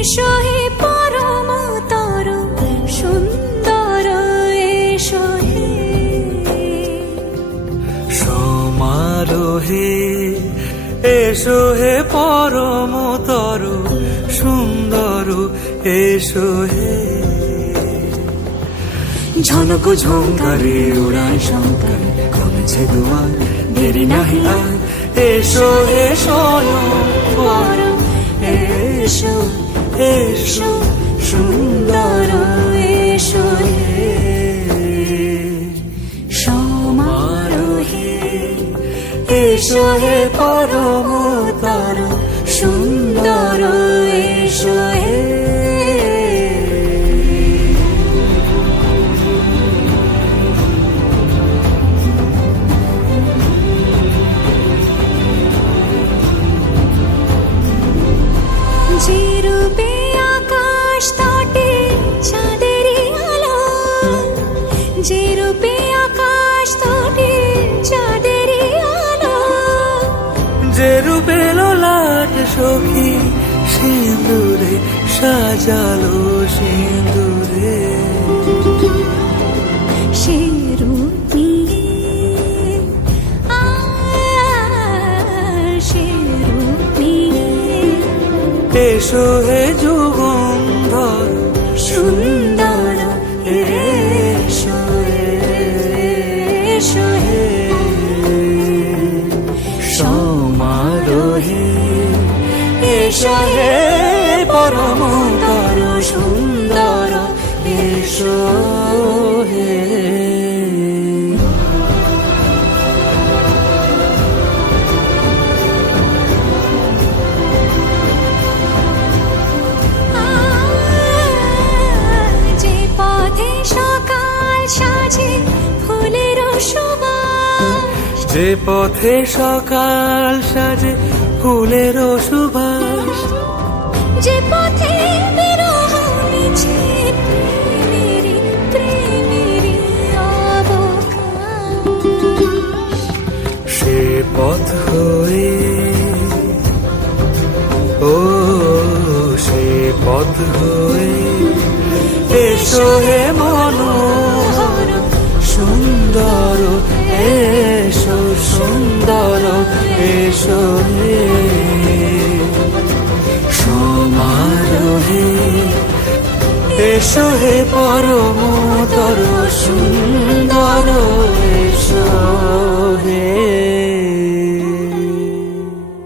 এসো হে পরমতর সুন্দর এসো হে সমারোহে এসো হে পরমতর সুন্দর এসো হে ঝনক ঝঙ্কারে উড়ায় শঙ্কার কমেছে দুয়ার দেরি নাহি আর এসো হে স্বয়ং এসো এসো সুন্দর এসো হে সমারোহে এসো হে পরমতর সুন্দর এসো হে যে রূপে আকাশ তটে চাঁদেরই আলো যে রূপে আকাশ তটে চাঁদেরই আলো যে রূপে ললাট সখী সিঁদুরে সাজালো সিঁদুরে সে রূপ নিয়ে সে রূপ নিয়ে এসো হে যুগন্ধর সুন্দর এসো এসো হে সমারোহে এসো হে পরমতর সুন্দর এসো হে যে পথে সকাল সাজে ফুলের সুবাস যে পথে সকাল সাজে ফুলের সুবাস যে পথে বিরহ মিছে প্রেমেরই প্রেমেরই অবকাশ সে পথ হয়ে ও সে পথ হয়ে এসো হে মনোহর সুন্দর এসো সুন্দর এসো হে সমারোহে এসো হে পরমতর সুন্দর